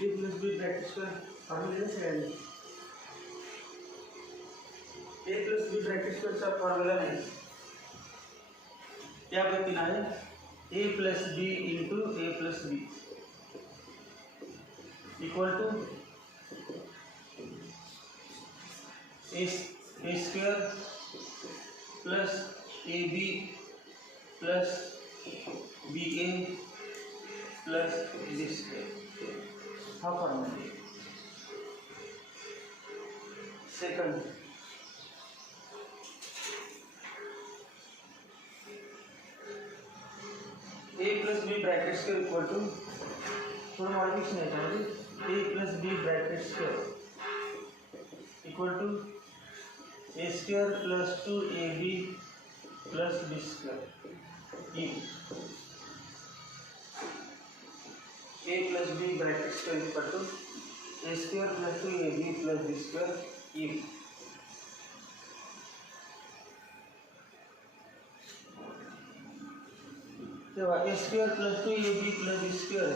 ए plus B bracket square formula से A plus B bracket square चा formula नाही क्या बघितलं आहे A plus B into A plus B equal to A square plus A B plus B A plus B square हा formula second A plus B bracket square equal to थोड़ा modification है यानी A plus B bracket square equal to A square plus 2ab plus B square A plus B bracket square equal to A square plus 2ab plus B square A square plus 2ab plus B square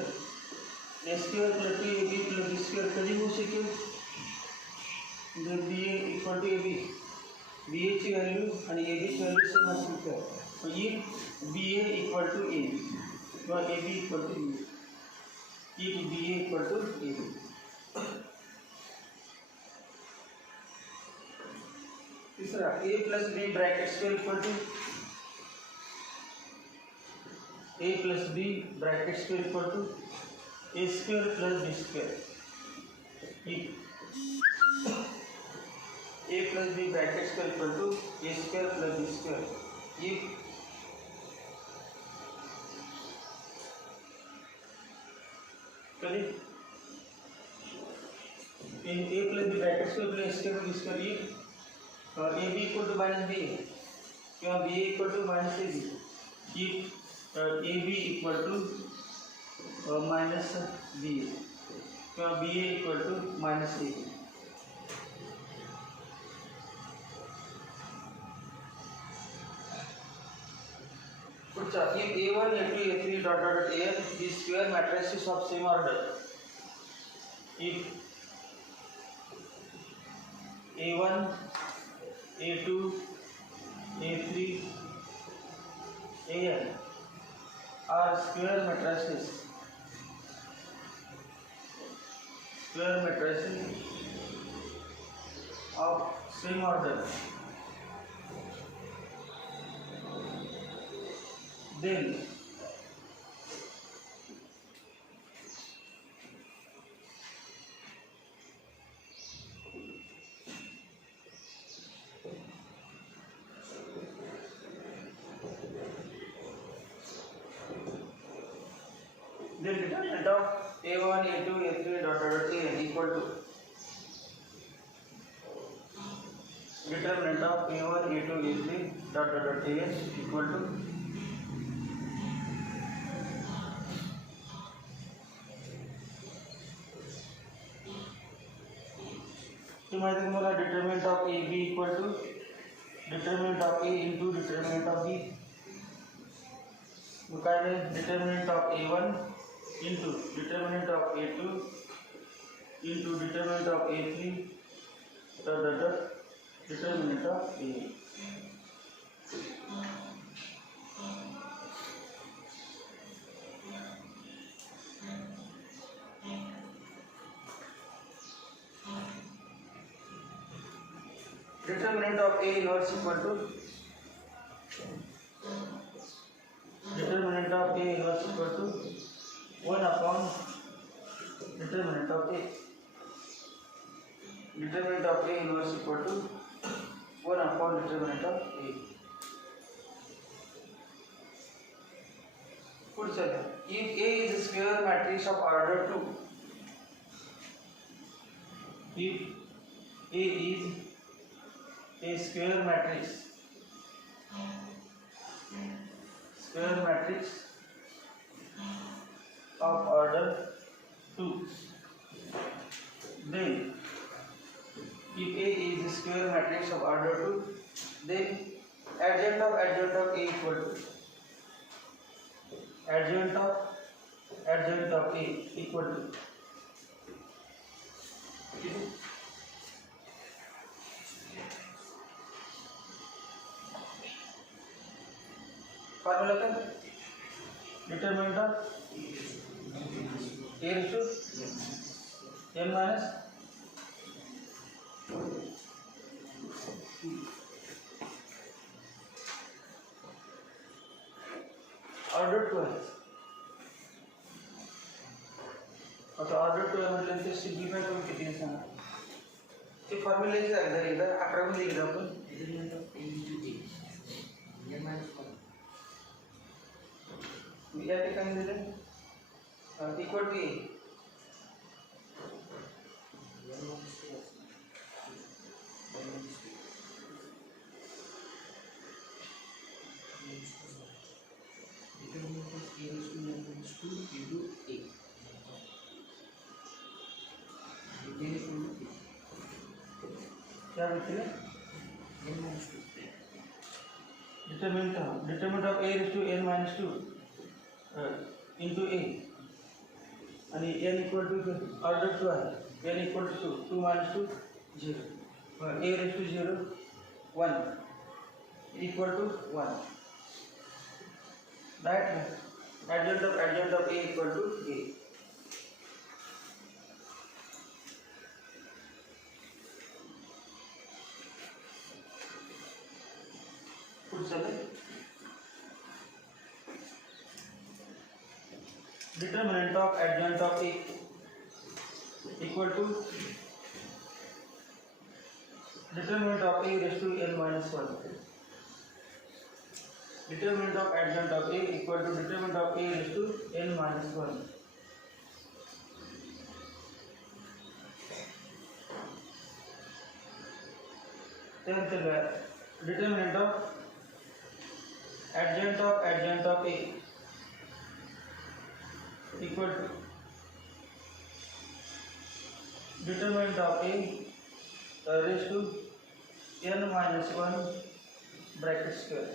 A square plus 2ab plus B square कधी होऊ शकेल जर B A equal to A B B एची value आणि A बीची value same असेल तर if B A equal to A B किंवा A B equal to B if B A equal to A B तीसरा A plus B bracket square equal to A plus B bracket square equal to A square plus B square A plus B bracket square equal to A square plus B square if करें A plus B bracket square plus square plus square if और A B equal to minus B क्या B A equal to minus A B if A B equal to minus B क्या B A equal to minus A B if a1 a2 a3 dot dot dot an is square matrices of same order if a1 a2 a3 an are square matrices of same order then determinant of a1 a2 a3 dot dot dot an equal to determinant of a1 a2 a3 dot dot dot an equal to माहिती आहे तुम्हाला determinant of A B equal to determinant of A into determinant of B मग काय आहे determinant of A one into determinant of A two into determinant of A three dot determinant of A determinant of A inverse equal to determinant of A inverse equal to 1 upon determinant of A. Determinant of A inverse equal to 1 upon determinant of A. पुढचं if A is a square matrix of order 2, if A is a square matrix of order 2, then if A is a square matrix of order 2, then adjoint of A equal to adjoint of A equal to formula क्या determinant of a raised to n minus order 2 है आता order 2 म्हटलं ते simplify करून किती सांगा ते formula लिहायचं एकदा 11 मध्ये लिहिलं आपण determinant of a into a n minus 1 या ठिकाणी दिले इक्वल टू a क्या बोलते हैं determinant of a raised to n minus 2 into a आणि n इक्वल टू ऑर्डर 2 आहे n equal to 2 minus 2 0 a raised to 0 1 equal to 1 that adjoint of a equal to a determinant of adjoint of a equal to determinant of a raised to n minus 1 determinant of adjoint of a equal to determinant of a raised to n minus 1 त्यानंतर determinant of adjoint of a equal to determinant of a raised to n minus 1 bracket square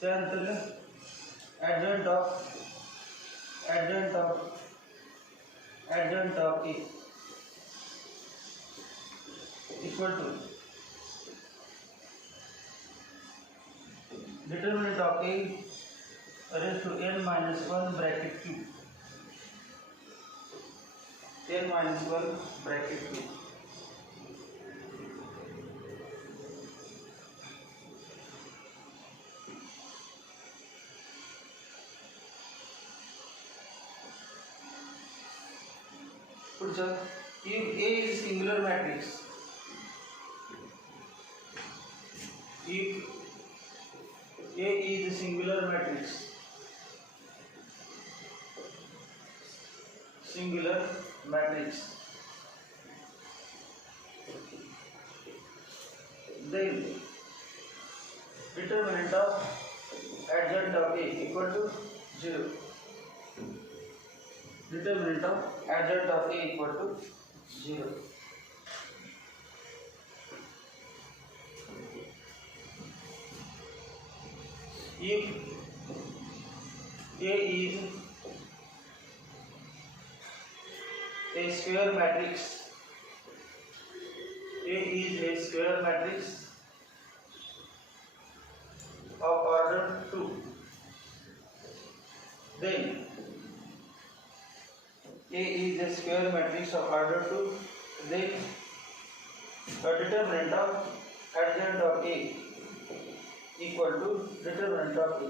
त्यानंतर adjoint of a equal to determinant of a raised to n minus 1 bracket cube n minus 1 bracket cube पुढचा if a is singular matrix if a is a singular matrix then determinant of adjoint of a equal to 0 determinant of adjoint of a equal to 0 if a is a square matrix of order 2 then a is a square matrix of order 2 then the determinant of adjoint of a equal to determinant of a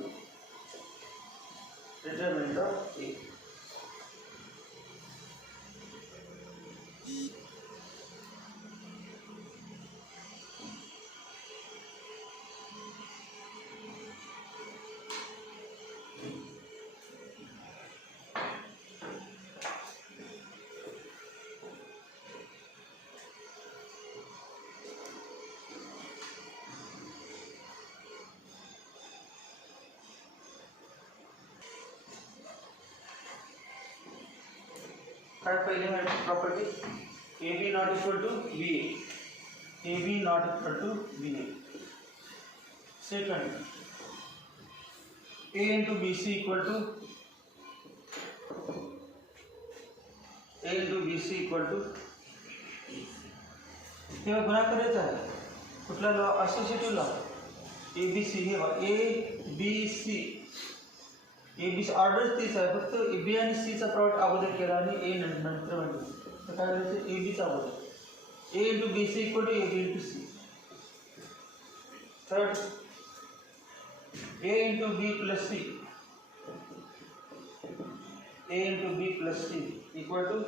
काय पहले property AB not equal to BA AB not equal to BA Second, A into BC equal to तेव्हा गुणा करायचा आहे कुठला law associative law ABC हे A B C ABC order तीच आहे फक्त B आणि C चा प्रॉडक्ट अगोदर केला आणि A नंतर म्हणतो तर काय करायचं AB चा अगोदर A into BC equal to AB into C. Third, A into B plus C. A into B plus C equal to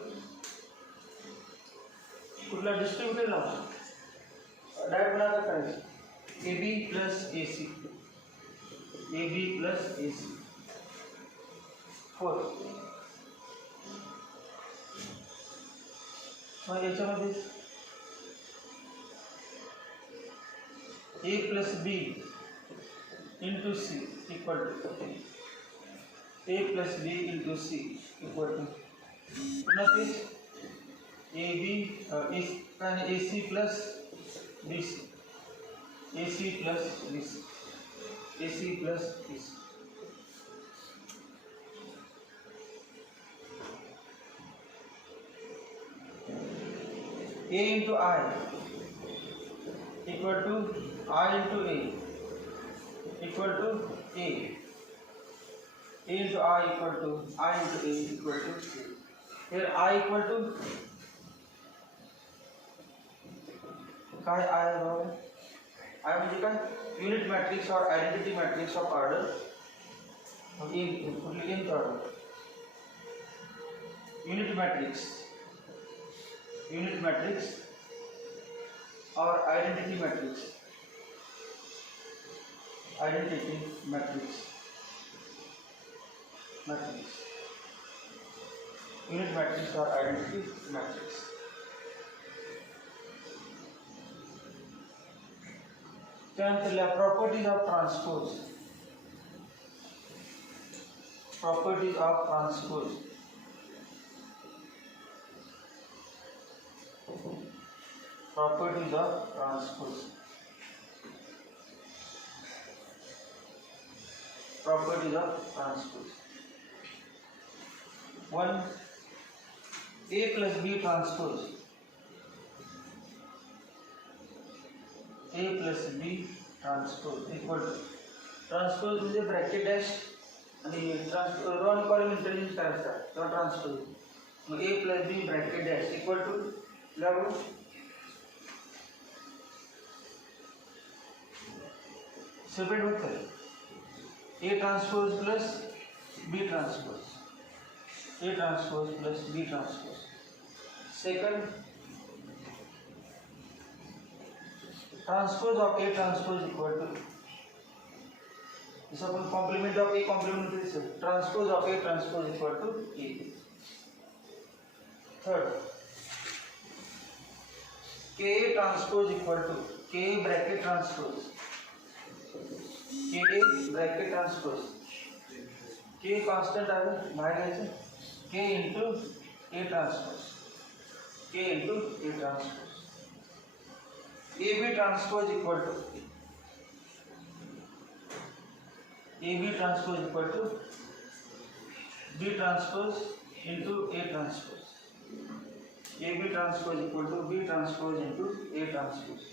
कुठला डिस्ट्रीब्यूटिव्ह लॉ डायरेक्ट गुणाकार करायचं AB plus AC. AB plus AC. Fourth, मग याच्यामध्ये A plus B into C equal to A plus B into C equal to nothing AB is AC plus BC AC plus BC AC plus BC A into I equal to I into A equal to A. A into I equal to I into A equal to A. Here I equal to काय I बरोबर I म्हणजे काय unit matrix और identity matrix of order कुठली nth order unit matrix और identity matrix unit matrix और identity matrix त्यानंतर properties of transpose properties of transpose properties of transpose properties of transpose 1 A plus B transpose A plus B transpose equal to transpose म्हणजे bracket dash आणि row आणि column interchange करायचा तो transpose मग A plus B bracket dash equal to लागू separate होत आहे A transpose plus B transpose A transpose plus B transpose second transpose of A transpose equal to this अपन complement of A complement with this transpose of A transpose equal to A. Third, K transpose equal to K bracket transpose K bracket transpose K constant है बाहर K into A transpose K into A transpose AB transpose equal to AB transpose equal to B transpose into A transpose. AB transpose equal to B transpose into A transpose.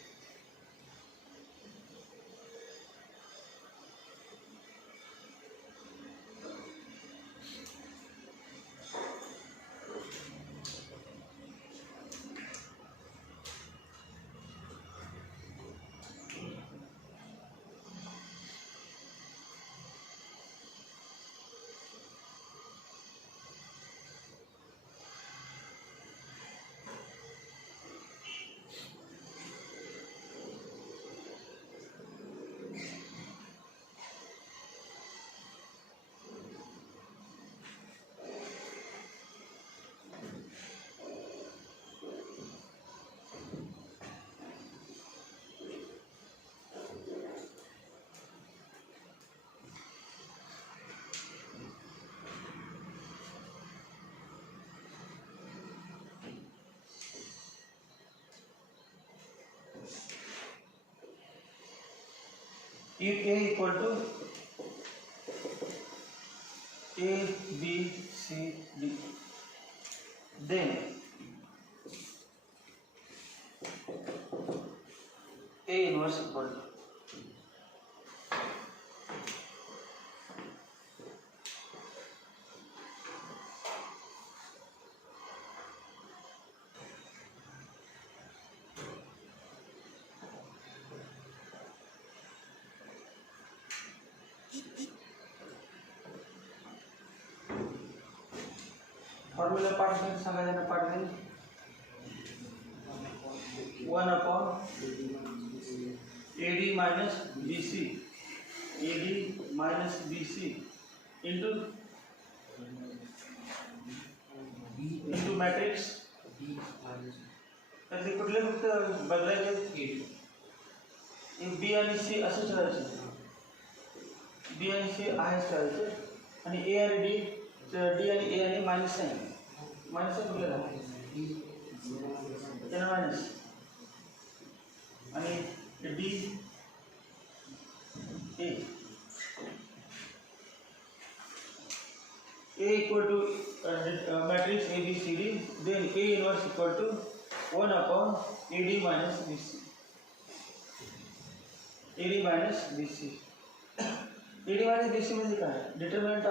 if A equal to A, B, C, D, then A inverse equal to formula part में सांगायला part में 1 upon AD minus BC into matrix त्यातले कुठले फक्त बदलायचे B आणि सी असं ठेवायचं बी आणि सी आहेच ठेवायचं आणि ए आणि डी डी आणि ए आणि मायनस आहे कुठलं त्यांना मायनस आणि D A equal to matrix ABCD, then A inverse equal to 1 upon AD minus BC. AD minus BC. AD minus BC म्हणजे काय? Determinant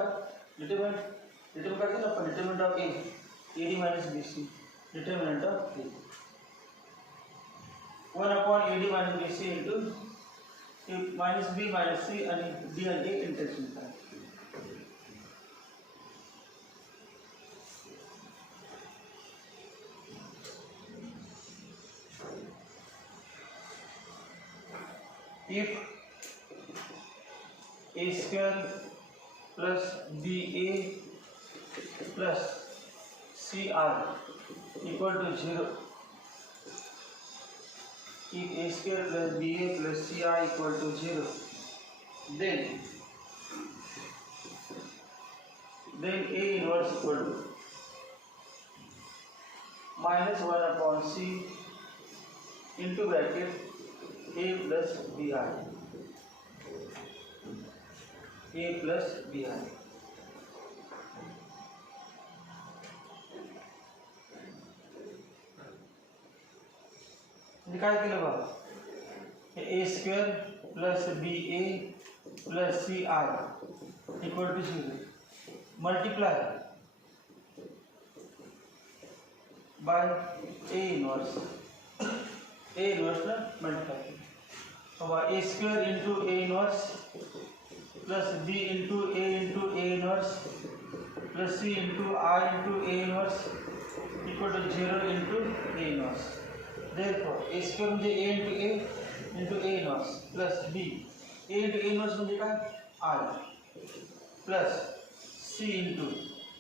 करते ना आपण determinant of A. AD minus BC. Determinant of A. 1 upon AD minus BC into minus B minus C आणि D आणि A interchange करा. If A square plus BA plus CR equal to 0, if A square plus BA plus CR equal to 0, then A inverse equal to minus 1 upon C into bracket A plus BI. A plus BI. म्हणजे काय केलं बाबा A square plus BA plus CR equal to 0 multiply by A inverse. A inverse ना multiply A square into A inverse plus B into A inverse plus C into R into A inverse equal to 0 into A inverse. Therefore, A square म्हणजे A into A inverse plus B. A into A inverse म्हणजे काय? R plus C into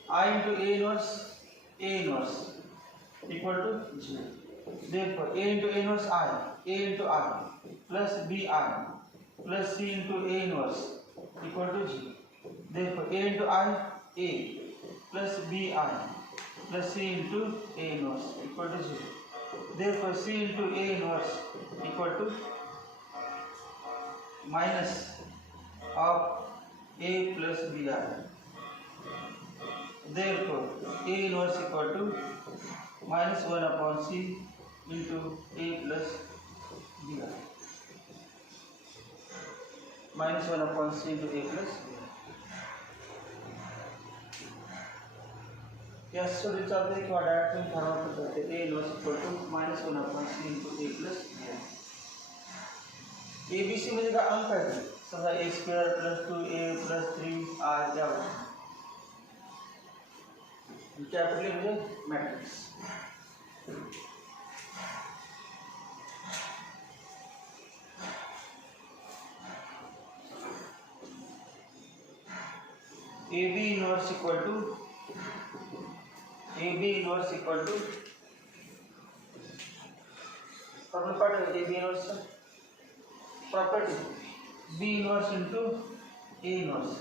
I into A inverse equal to 0. Therefore, A into A inverse A into R plus BI plus C into A inverse equal to 0. Therefore, A into A plus BI plus C into A inverse equal to 0. Therefore, C into A inverse equal to minus of A plus BI. Therefore, A inverse equal to minus 1 upon C into A plus BI. Minus 1 upon C into A plus BI. या story चालते किंवा direct तुम्ही format करते A inverse equal to minus 1 upon C into A plus BI. ABC म्हणजे काय अंक आहे समजा A square plus 2A plus 3R Yavar capital म्हणजे matrix AB inverse equal to formula पाठ है AB inverse property B inverse into A inverse.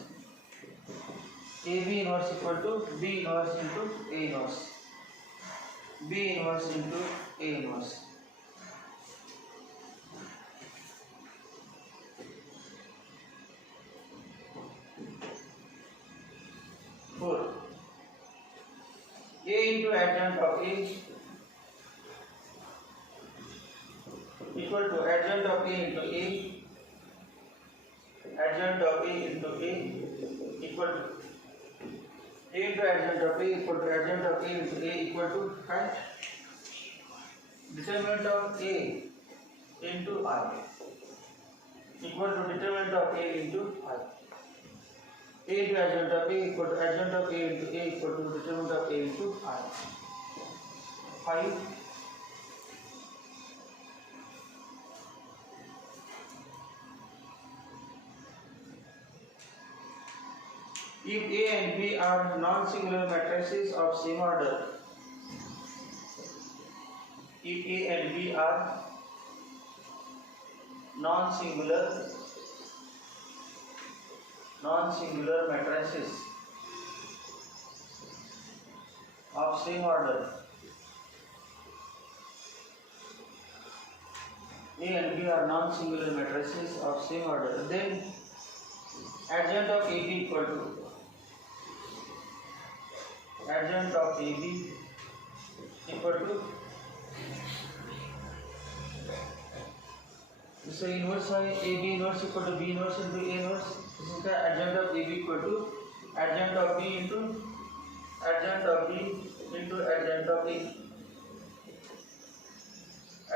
AB inverse equal to B inverse into A inverse. B inverse into A inverse. into adjoint of A equal to adjoint of A into A, adjoint of A into A equal to A into adjoint of A equal to adjoint of A into A equal to determinant of A into I equal to determinant of A into I. A into adjoint of A equal to adjoint of A into A equal to determinant of A into I. 5. If A and B are non-singular matrices of same order, if A and B are non-singular matrices of same order, A and B are non-singular matrices of same order, then adjoint of AB equal to adjoint of AB equal to so inverse by AB inverse equal to B inverse into A inverse. This is the adjoint of AB equal to adjoint of B into adjoint of B into adjoint of A,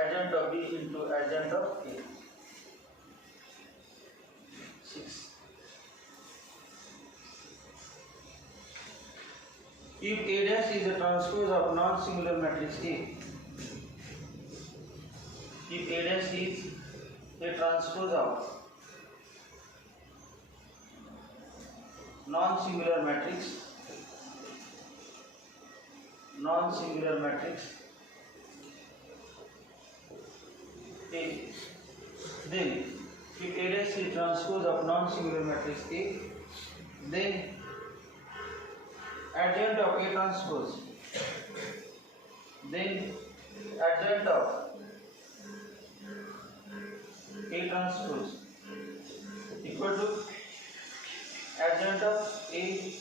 adjoint of B into adjoint of A. 6. If A dash is a transpose of non-singular matrix A, if A dash is a transpose of non-singular matrix A, then if A dash is transpose of non-singular matrix A, then adjoint of A transpose, then adjoint of A transpose equal to adjoint of A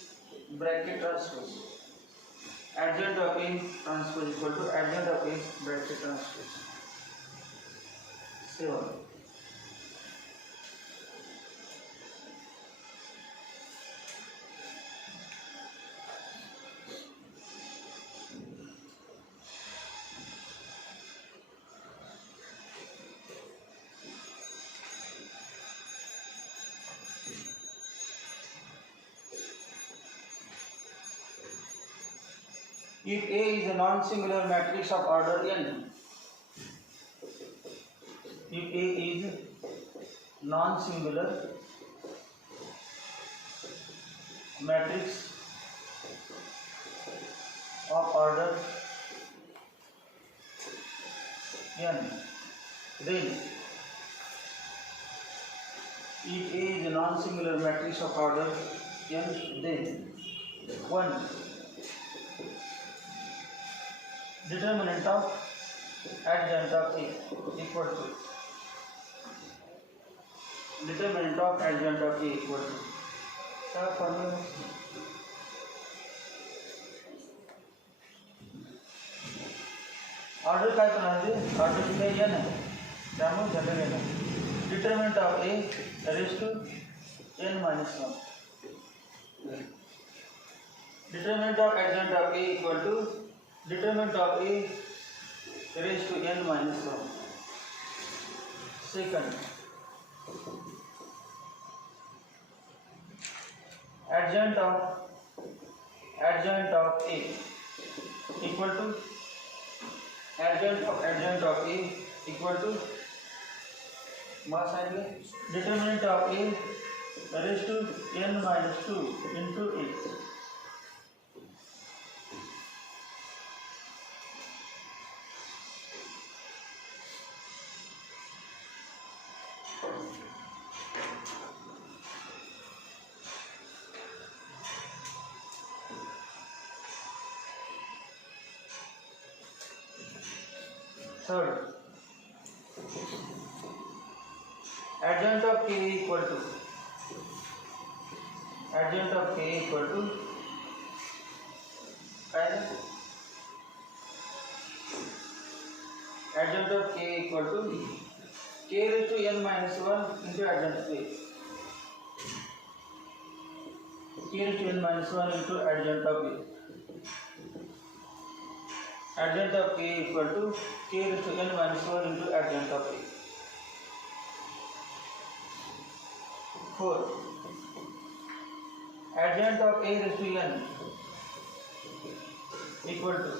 bracket transpose, adjoint of A transpose equal to adjoint of A bracket transpose. 7. If A is a non-singular matrix of order n, if A is non-singular matrix of order n, then if A is a non-singular matrix of order n, then 1. Determinant of adjoint of A equal to determinant of adjoint of A equal to formula. Order काय बनाते order दिया n है त्यामुळे general है determinant of A raised to n minus 1. Determinant of adjoint of A equal to determinant of A raised to n minus 1. Second, adjoint of A equal to adjoint of A equal to determinant of A raised to n minus 2 into A. Third, adjoint of K equal to adjoint of k equal to k raised to n minus 1 into adjoint of a. K raised to n minus 1 into adjoint of a. Adjoint of k equal to k raised to n minus 1 into adjoint of a. 4. Adjoint of a raised to n equal to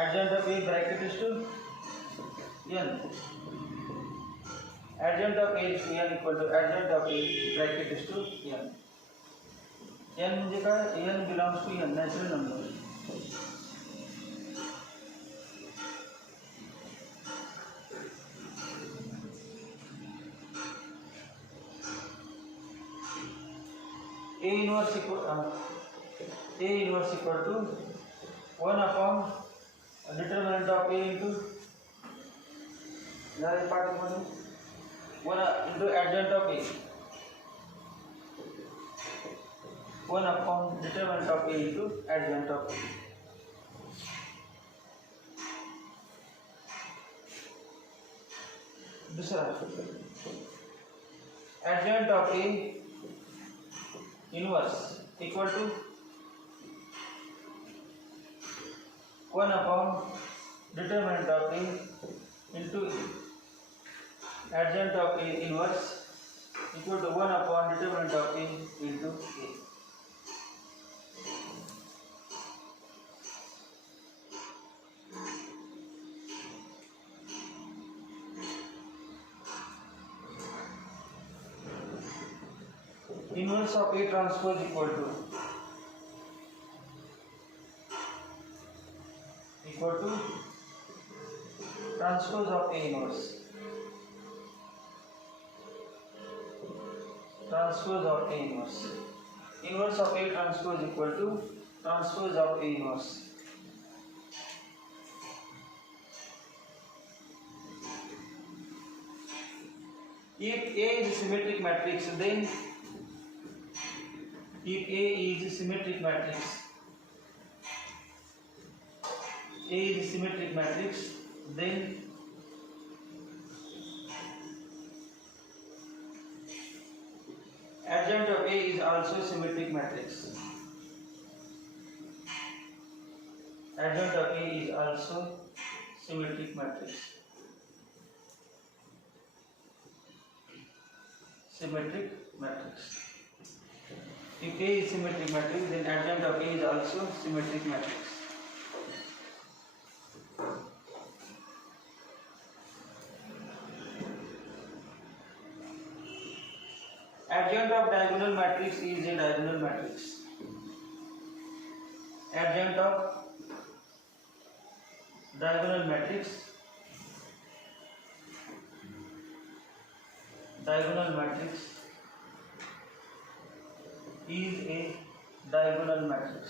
adjoint of a bracket is to n. Adjoint of a is to n equal to adjoint of a bracket is to n. n म्हणजे काय? n belongs to n, natural number. A inverse equal to 1 upon determinant of A into 1 into adjoint of A. 1 upon determinant of A into adjoint of A. दूसरा adjoint of A inverse equal to 1 upon determinant of A into adjoint of A inverse equal to 1 upon determinant of A into A. Inverse of A transpose equal to transpose of A inverse. Transpose of A inverse. Inverse of A transpose equal to transpose of A inverse. If A is a symmetric matrix, then if A is a symmetric matrix, then adjoint of A is also symmetric matrix. Adjoint of A is also symmetric matrix. Symmetric matrix. If A is symmetric matrix, then adjoint of A is also symmetric matrix. Adjoint of diagonal matrix is a diagonal matrix. Adjoint of diagonal matrix is a diagonal matrix.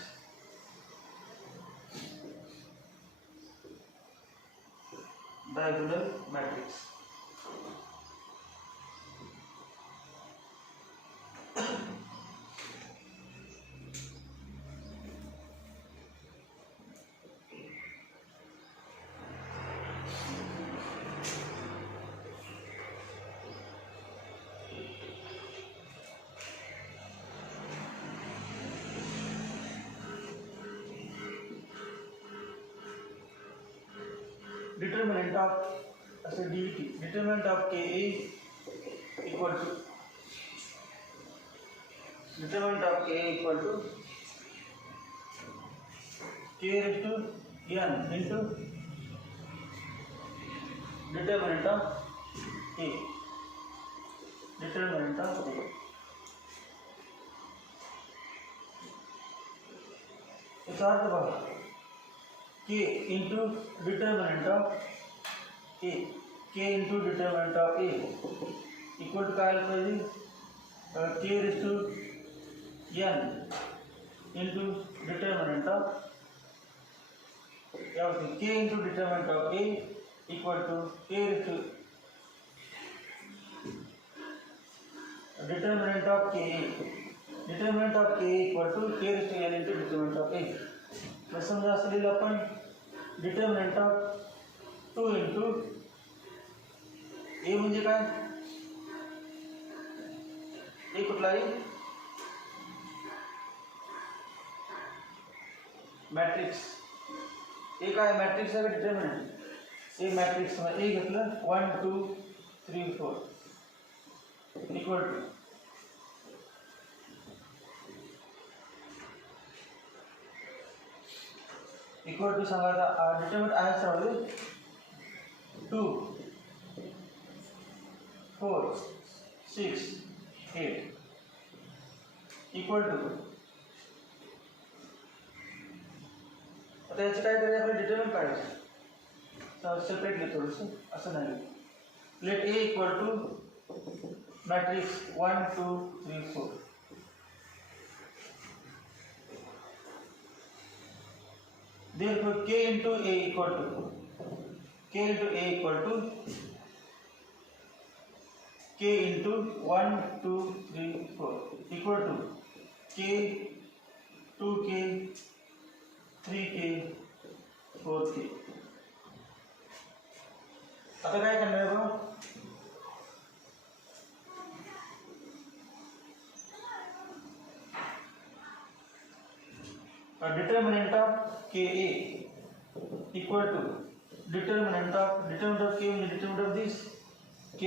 Diagonal matrix. Determinant of DVT. Determinant of K is equal to determinant of K equal to K raised to n into determinant of K. Determinant of K. इसका अर्थ बड़ा K into determinant of A. K into determinant of A equal to क्या लिखा है K raised to n into determinant of क्या होता है K into determinant of A equal to K raised to determinant of K. Determinant of K equal to K raised to n into determinant of A. मग समजा असं लिहिलं आपण determinant of 2 into ए म्हणजे काय, ए कुठलाही मॅट्रिक्स, ए काय मॅट्रिक्स आहे का डिटर्मिनंट, ए मॅट्रिक्स ए घेतलं 1 2 3 4 इक्वल टू सांगा डिटर्मिनंट आहे सर 2 4 6 8 इक्वल टू, आता याचं काय करायचं आपल्याला डिटर्मिनंट काढायचं सेपरेटली थोडंसं असं नाही, let A equal to matrix 1 2 3 4 therefore k into a equal to k into 1 2 3 4 equal to k 2k 3k 4k. आता काय करणार आहे बघा, determinant of ka equal to determinant of k means determinant of this k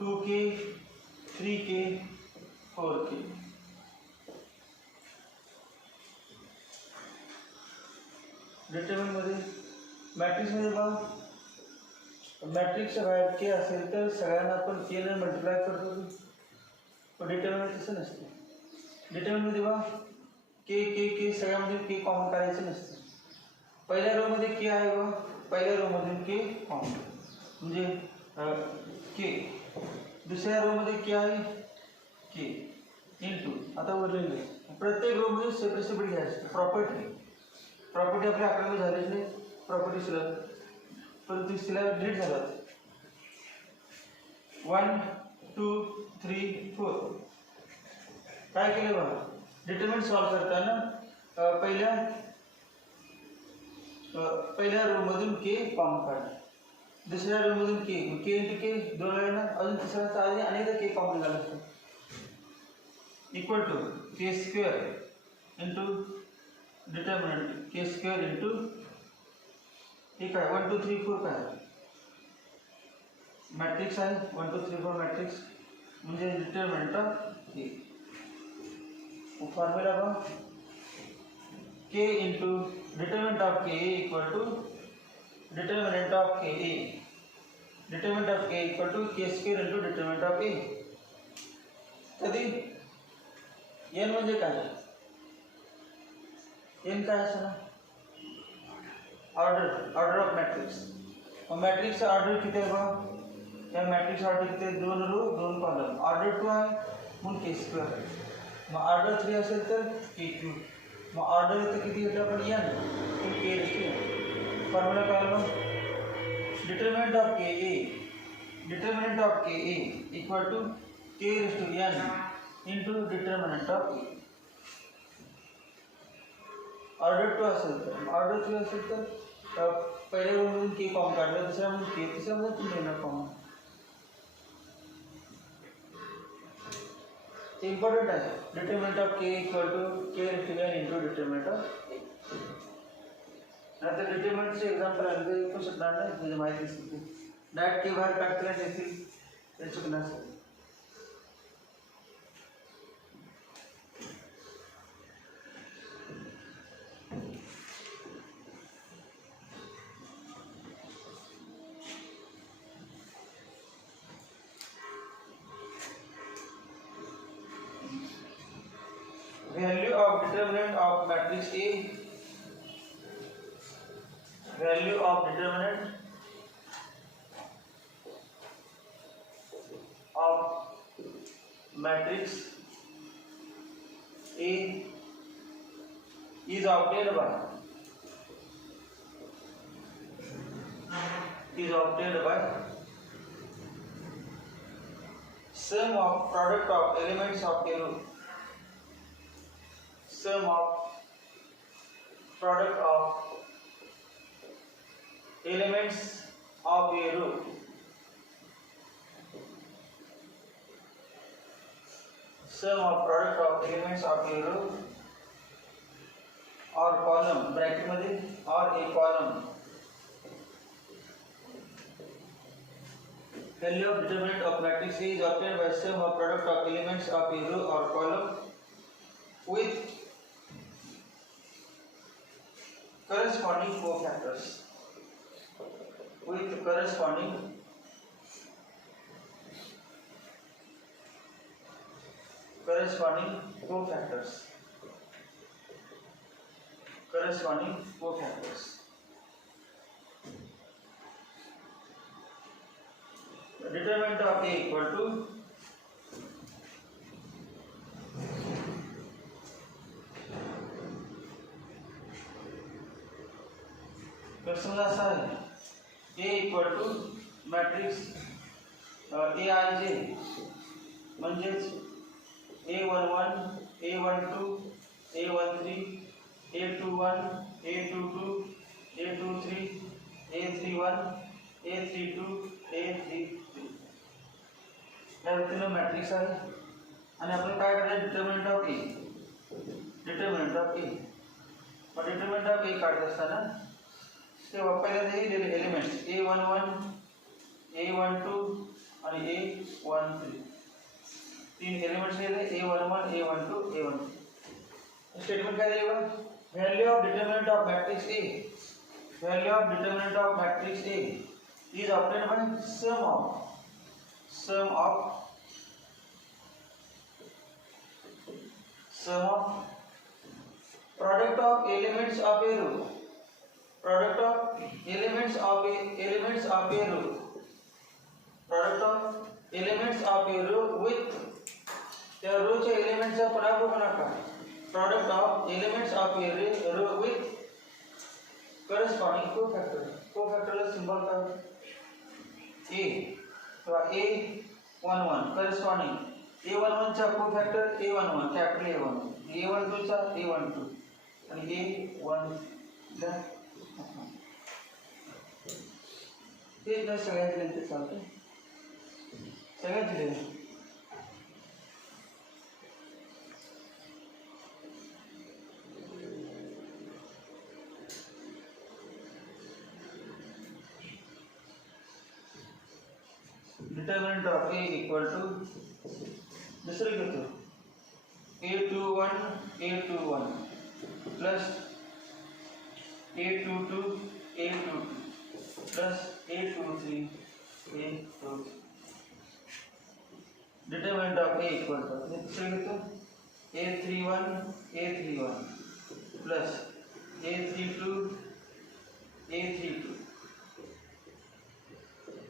2k 3k 4k. Determinant मध्ये matrix मध्ये बघा, मॅट्रिक्सच्या बाहेर के असेल तर सगळ्यांना आपण के ने मल्टिप्लाय करतो, पण डिटर्मिनंट तसं नसतं. डिटर्मिनंट मध्ये बघा के के के सगळ्यामध्ये के कॉमन करायचं नसतं. पहिल्या रो मध्ये के आहे बघा, पहिल्या रो मध्ये के कॉमन म्हणजे के, दुसऱ्या रो मध्ये के आहे के इंटू, आता उरलेलं प्रत्येक रो मध्ये सेपरेट सेपरेट घ्यायचं. प्रॉपर्टी आपल्या आकडे झालेच नाही, प्रॉपर्टी शिल्लक परंतु तिला डिलीट झाला 1 2 3 4. काय केलं बघा, डिटर्मिनंट सॉल्व करताना पहिल्या रो मधून के कॉमन काढ, दुसऱ्या रो मधून के इंटू के 2 वेळा, अजून तिसऱ्याचा आधी अनेकदा के कॉमन झाला असतो इक्वल टू के स्क्वेअर इंटू डिटर्मिनंट के स्क्वेअर इंटू हे काय 1 2 3 4 काय मॅट्रिक्स आहे 1 2 3 4 मॅट्रिक्स म्हणजे डिटर्मिनंट ऑफ के. फॉर्म्युला बघा के into determinant of K equal to determinant of K equal to के स्क्वेअर इंटू डिटर्मिनंट ऑफ ए. कधी एन म्हणजे काय, एन काय असं ना ऑर्डर ऑफ मॅट्रिक्स. मॅट्रिक्सचा ऑर्डर किती आहे बघा, या मॅट्रिक्स ऑर्डर किती आहे 2 रो 2 कॉलम, ऑर्डर 2 आहे म्हणून के स्क्वेअर, मग ऑर्डर 3 असेल तर के क्यूब, मग ऑर्डर इथं किती घेतलं आपण एन के रेस्टू. फॉर्म्युला काय मग determinant of K A equal to K raised to N into determinant of A. Order 2 असेल तर पहिल्या रोमधून के कॉमन काढलं, दुसऱ्यामधून के, तिसऱ्यामधून तुम्ही येणार कॉमन. इम्पॉर्टंट आहे determinant of K equal to K raised to N into determinant of A. आता डिटर्मिनंटचे एक्झाम्पल आले तर पण शकणार नाही, म्हणजे माहिती असते डायरेक्ट के बाहेर काढताना देखील ते चुकणार. Value of determinant of matrix A, value of determinant of matrix A is obtained by sum of product of elements of a row. Sum of product of elements of a row. Sum of product of elements of a row or column bracket मध्ये or a column. Value of determinant of matrix A is obtained by sum of product of elements of a row or column with corresponding cofactors. With corresponding cofactors. Corresponding cofactors. The determinant of A equal to question असा आहे A equal to matrix AIJ म्हणजेच A11 A12 A13 A21 A22 A23 A31 A32 A33 या व्यक्तीला matrix आहे आणि आपण काय करायचं determinant of A mug determinant of A काढत असताना तेव्हा पहिल्यांदा हे दिलेले एलिमेंट्स A11 A12 आणि A13 तीन एलिमेंट्स दिले A11 A12 A13 स्टेटमेंट काय दिले बघा value of determinant of matrix A is obtained by sum of product of elements of a row with त्या रो च्या एलिमेंटचा पराभव गुणाकार product of elements of a row with corresponding cofactor ला symbol काय A किंवा A11 corresponding A11 चा कोफॅक्टर A11 capital A11 A12 चा A12 आणि A1 चा ते ना सगळ्यात लेंथ चालते सगळ्यात length determinant of A equal to दूसरे घेतो A21 plus A22 plus A23 determinant of A equal to दूसरे घेतो A31 plus A32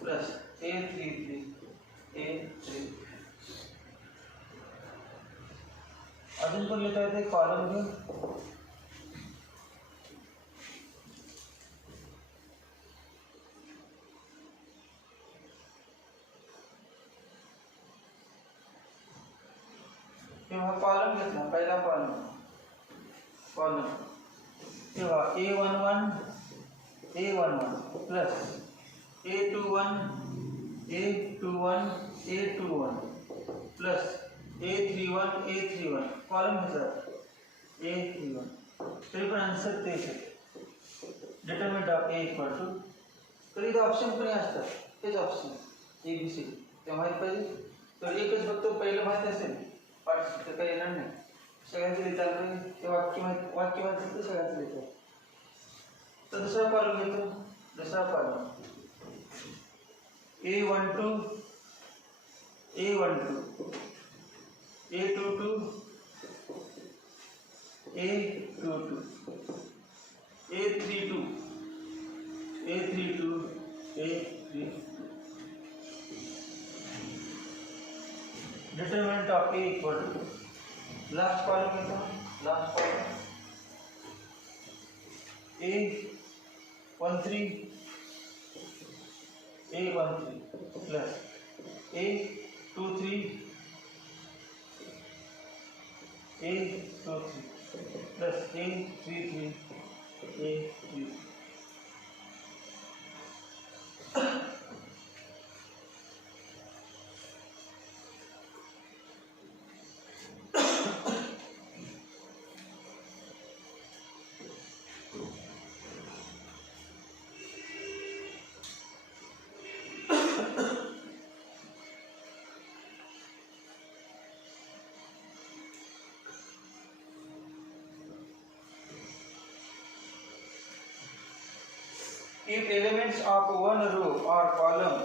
plus A33 अजून पण लिहिता येते कॉलम घेऊन तेव्हा कॉलम घेतला पहिला कॉलम तेव्हा A11 plus A21 plus A31 column घेतात A31 तरी पण आन्सर तेच आहे determinant of A equal to कधी ऑप्शन पण असतात तेच ऑप्शन ABC ते माहीत पाहिजे तर एकच फक्त पहिलं माहीत असेल पाठ तर काही येणार नाही सगळ्यांचं लिहितात ते वाक्य माहिती तर सगळ्यांचं लिहितात तर दुसरा कॉलम घेतो A12 A22 A33 determinant of A equal to last column A13 plus A23 plus A33 A B. If elements of one row or column,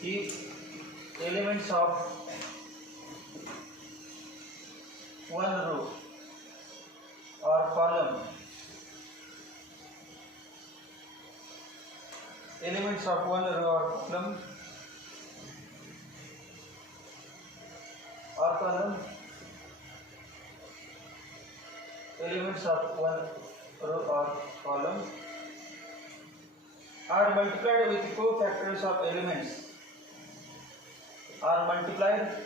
if elements of one row or column, elements of one row or column elements of one row or column are multiplied with cofactors of elements are multiplied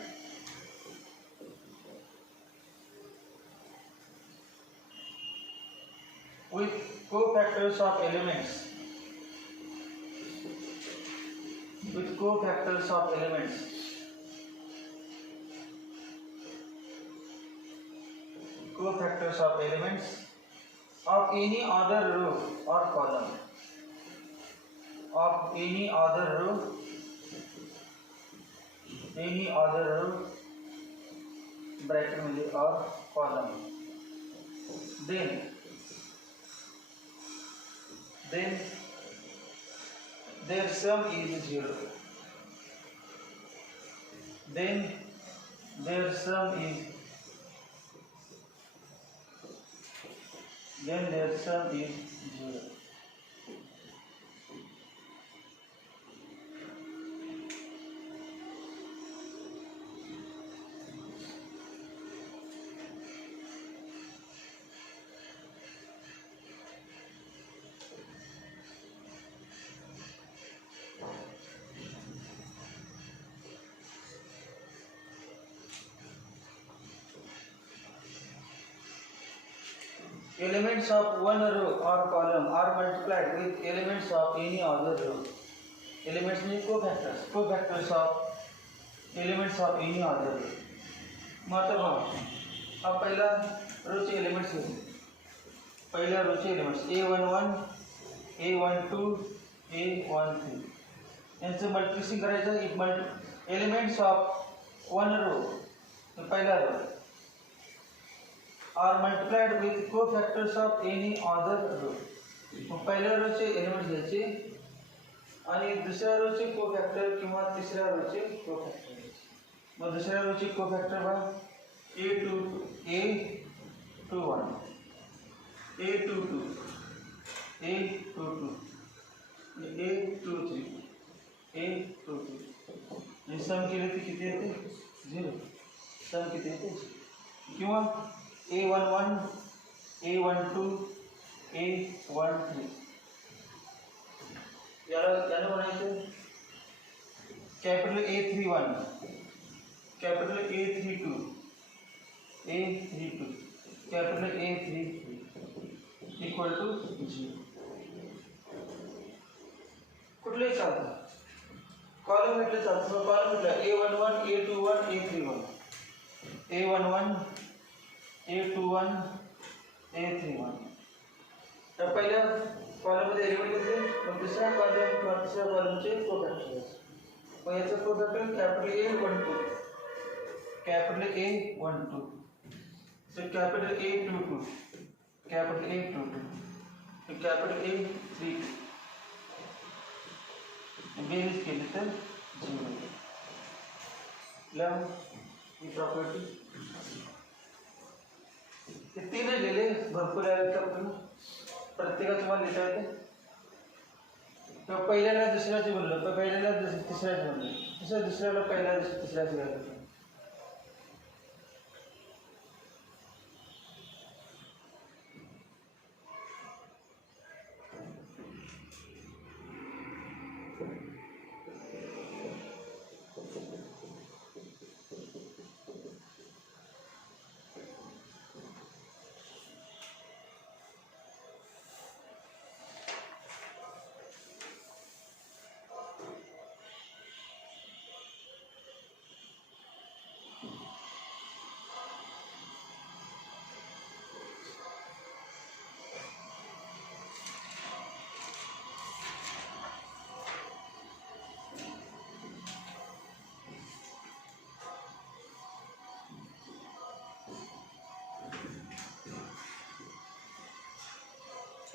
with cofactors of elements of any other row or column bracket में or column, then their sum is 0. Then their sum is 0. Elements of one row or column are multiplied with elements of any other row. Elements means cofactors of elements of any other row. मतलब अब पहला रो चे elements घेतले. पहिल्या रो चे elements A11, A12, A13 यांचं multiplication करायचं. Elements of one row पहिला रो are multiplied with cofactors of any other row. पहिल्या रो चे एलिमेंट्स घ्यायचे आणि दुसऱ्या रो चे कोफॅक्टर किंवा तिसऱ्या रो चे कोफॅक्टर घ्यायचे. मग दुसऱ्या रो चे कोफॅक्टर बघा A21, A22, A22, A23, A23 हे सम केले तर किती येते 0. सम किती येते किंवा A11, A12, A13 याला म्हणायचं capital A31, capital A32, capital A33 equal to 0. कुठलेही चालतं. कॉलम म्हटलं चालतं. कॉलम म्हटलं A11, A21, A31, A11, A21, A31 तर पहिल्या कॉलममध्ये एलिमेंट घेतले. मग दुसऱ्या कॉलमचे कोफॅक्टर. मग याचं कोफॅक्टर कॅपिटल A12, कॅपिटल A12, तर कॅपिटल A22, कॅपिटल A22, तर कॅपिटल A32 बेरीज केली तर 0. ही प्रॉपर्टी हे तीन लिहिले. भरपूर आहेत तर प्रत्येकाचं तुम्हाला लिहिता येते. तर पहिल्याला दुसऱ्याचे बोललं तर पहिल्याला तिसऱ्याचे बोललं दुसऱ्याला पहिल्या तिसऱ्याचे बोललं.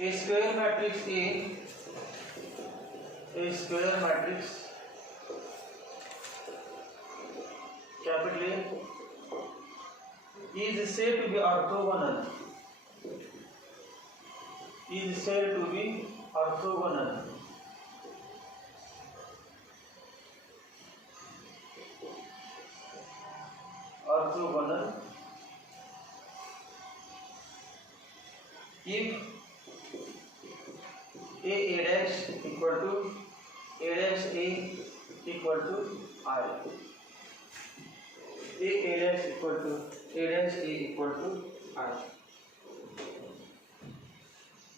A square matrix A square matrix capital A is said to be orthogonal. Is said to be orthogonal. Orthogonal if a dash equal to a dash a equal to I. A dash equal to a dash a equal to I.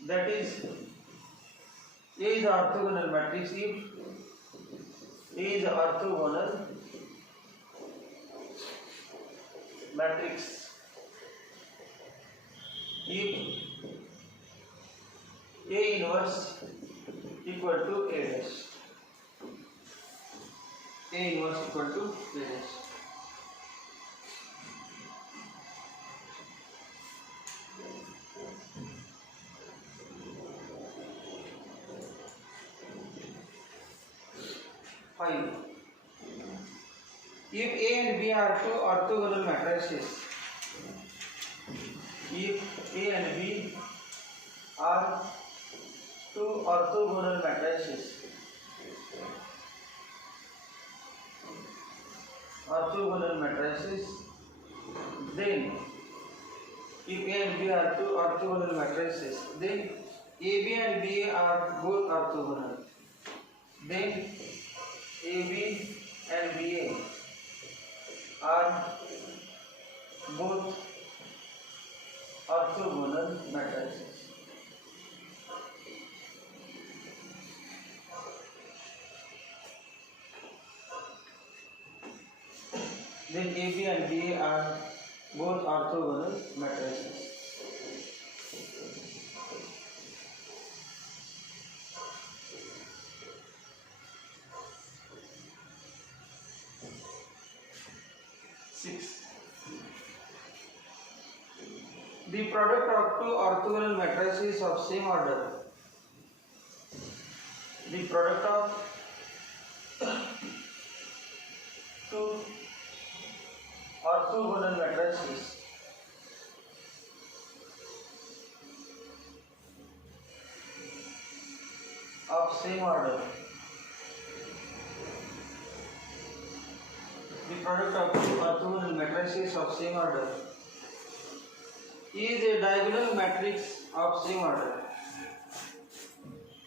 That is, A is the orthogonal matrix if A is the orthogonal matrix if A inverse equal to A dash. A inverse equal to A dash. If A and B are two orthogonal matrices, if A and B are two orthogonal matrices, then if A and B are two orthogonal matrices, then AB and BA are both orthogonal. Then AB and BA are both orthogonal matrices. Then AB and BA are both orthogonal matrices. The product of two orthogonal matrices of same order. The product of two orthogonal matrices of same order. The product of two orthogonal matrices of same order is a diagonal matrix of same order.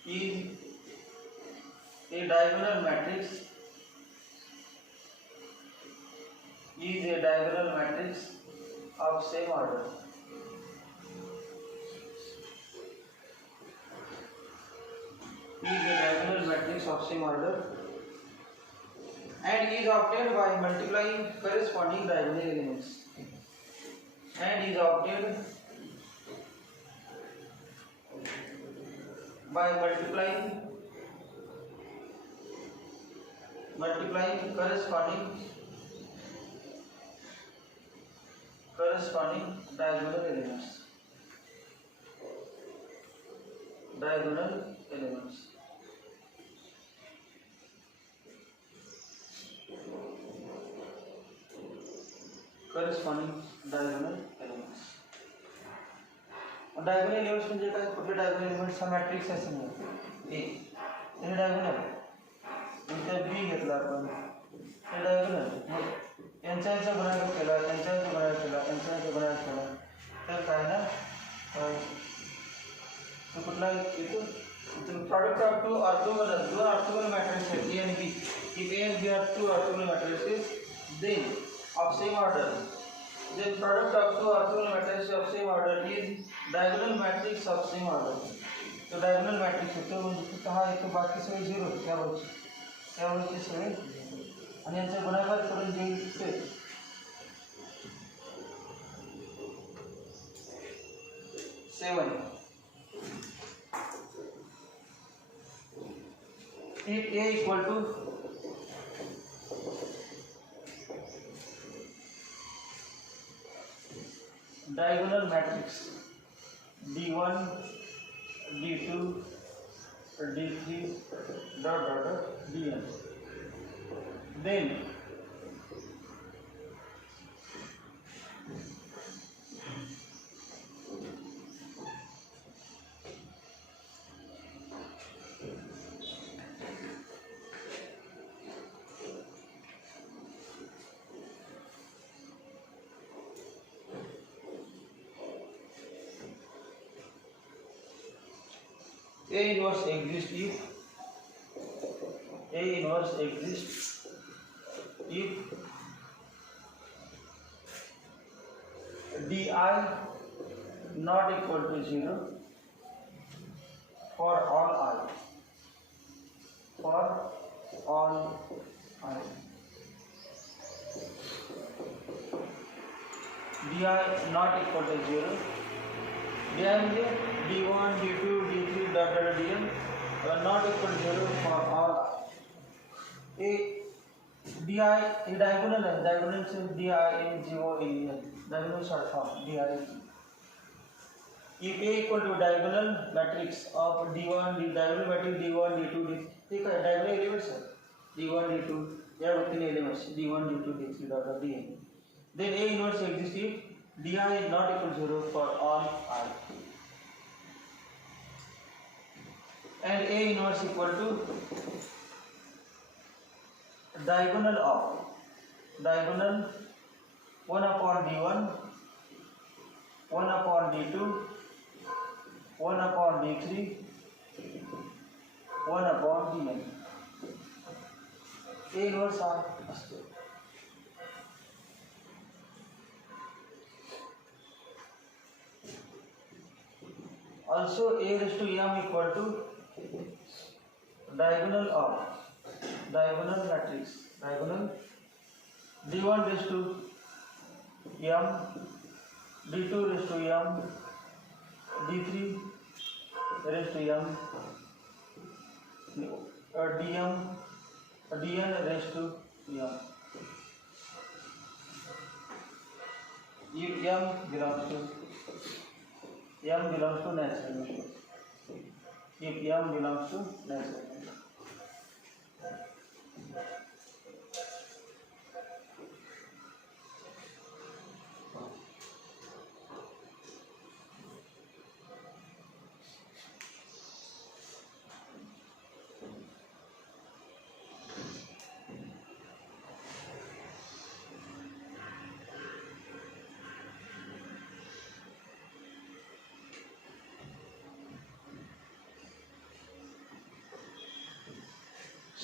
Is a diagonal matrix. Is a diagonal matrix of same order. Is a diagonal matrix of same order and is obtained by multiplying corresponding diagonal elements. And is obtained by multiplying corresponding diagonal elements. Corresponding diagonal elements. Diagonal elements म्हणजे काय? कुठले diagonal elements? हा matrix आहे समजा ए, हे diagonal इथे B घेतला आपण, हे diagonal. मग यांचा गुणाकार केला, त्यांचा गुणाकार केला, त्यांचा गुणाकार केला तर काय ना, तो कुठला येतो? प्रोडक्ट ऑफ टू ऑर्थोगोनल, दोन ऑर्थोगोनल मॅट्रिक्स आहेत ए आणि B. If A and B are two orthogonal matrices then of same order, then product of two orthogonal matrices of same order is diagonal matrix of same order. तो diagonal matrix होतो म्हणजे तिथं हा येतो, बाकी सगळे zero त्यावरचे सगळे आणि यांचा गुणाकार करून जे येते 7. If A equal to diagonal matrix D1 d2 d3 dot dot dot dn. Then A inverse exists if di not equal to 0 for all I. di not equal to 0. di means d1 d2 d3 dot dot dn not equal to 0 for all a di diagonal है, diagonal से di in 0 in diagonal short form di. If A equal to diagonal matrix of d1 diagonal matrix d1 d2 d3 ठीक है, diagonal elements है d1 d2 या within elements d1 d2 d3 dot dot dn. Then A inverse exists if di is not equal to 0 for all I. And A inverse equal to diagonal 1 upon d1 1 upon d2 1 upon d3 1 upon dn. A inverse अस्ति. Also A raised to m equal to diagonal matrix diagonal d1 raised to m d2 raised to m d3 raised to m dn raised to m. If m belongs to natural number. If m belongs to natural number.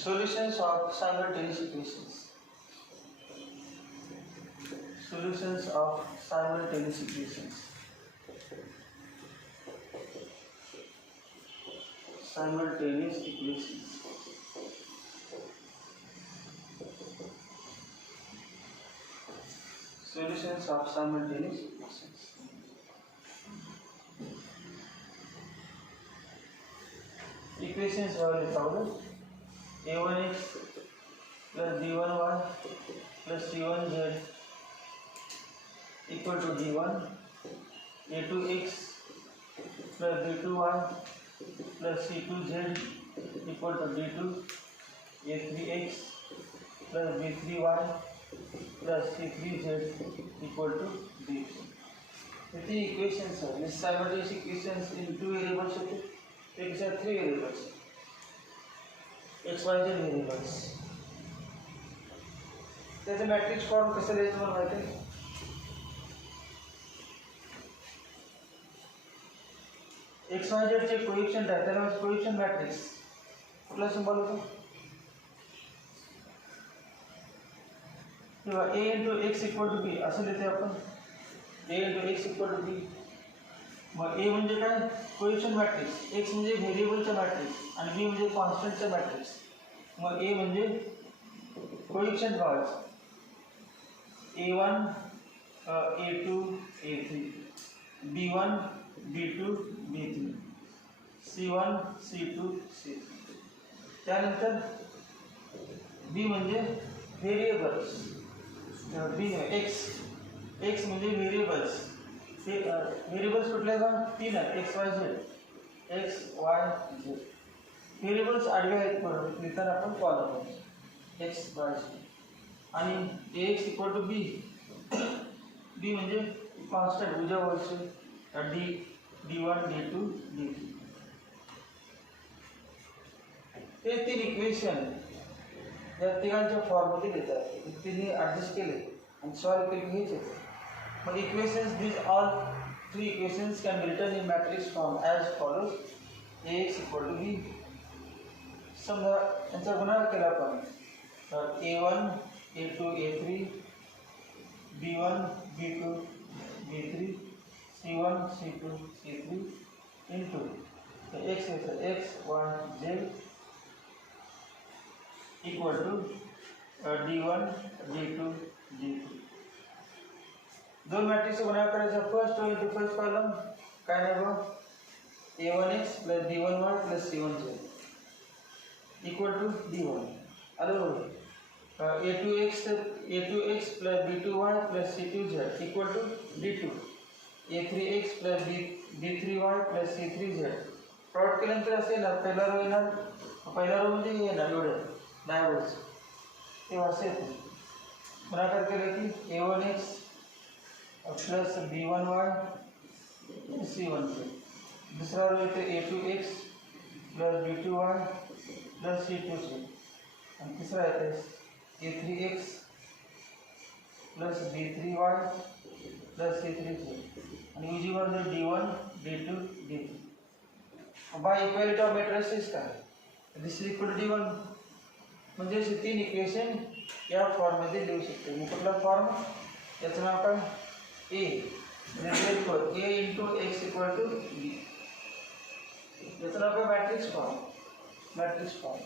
Solutions of simultaneous equations. Solutions of simultaneous equations. Simultaneous equations. Solutions of simultaneous equations. Equations are found. A1x plus b1y plus c1z equal to d1. A2x plus b2y plus c2z equal to d2. A3x plus b3y plus c3z equal to d2. The equations are this simultaneous equations in two variables. These are three variables. XYZ variables. जैसे matrix form कैसे लेते हैं मालूम है? XYZ चे coefficient रहता है ना, कोएफिशिएंट मैट्रिक्स प्लस सिंबल होता है. A into x equal to b असं लेते हैं अपन. A into x equal to b. Mug A म्हणजे काय? Coefficient matrix. x म्हणजे व्हेरिएबलचा मॅट्रिक्स आणि b म्हणजे कॉन्स्टंटचा मॅट्रिक्स. मग A म्हणजे कोएफिशिएंट व्हायचं. A1 A2 A3 B1 B2 B3 C1 C2 C3. त्यानंतर B म्हणजे व्हेरिएबल्स. B x म्हणजे व्हेरिएबल्स. व्हेरिएबल्स कुठले का? तीन आहेत. XYZ x Y Z. Variables आडवे आहेत बरोबर लिहिताना आपण कॉलम एक्स वाय झेड. आणि A X equal to B. B म्हणजे कॉन्स्टंट उद्या वरचे D1 D2 D3. हे तीन इक्वेशन या तिघांच्या फॉर्ममध्ये देतात. तिन्ही ॲडजस्ट केले आणि सॉल्व केले हेच येते. मग equations this all three equations can be written in matrix form as follows. A X equal to B. समजा यांचा गुणाकार केला आपण तर A1 A2 A3 B1 B2 B3 C1 C2 C3 into X X Y Z equal to D1 D2 D3. दोन matrix गुणाकार करायचा. First into first column काय नाही बघ A1x plus D1y plus C1z equal to D1. आलं A2x plus B2y plus C2z equal to D2. A3x plus B3y plus C3z. Plot केल्यानंतर असे ना पहिला रो येणार. पहिला रो म्हणजे येणार एवढं डायवर्स तेव्हा असे येते. गुणाकार केलं की A1x प्लस B1y C1z. दूसरा रो येते A2x plus B2y plus C2z. आणि तिसरा येते A3x plus B3y plus C3z. आणि उजी बाजू D1 D2 D3. By equality of matrices काय this is equal to D1. म्हणजे असे तीन इक्वेशन या फॉर्ममध्ये लिहू शकते. मग कुठला फॉर्म याचं नाव काय ए म्हणजे A into X equal to B. याचं नाव काय मॅट्रिक्स फॉर्म. मॅट्रिक्स फॉर्म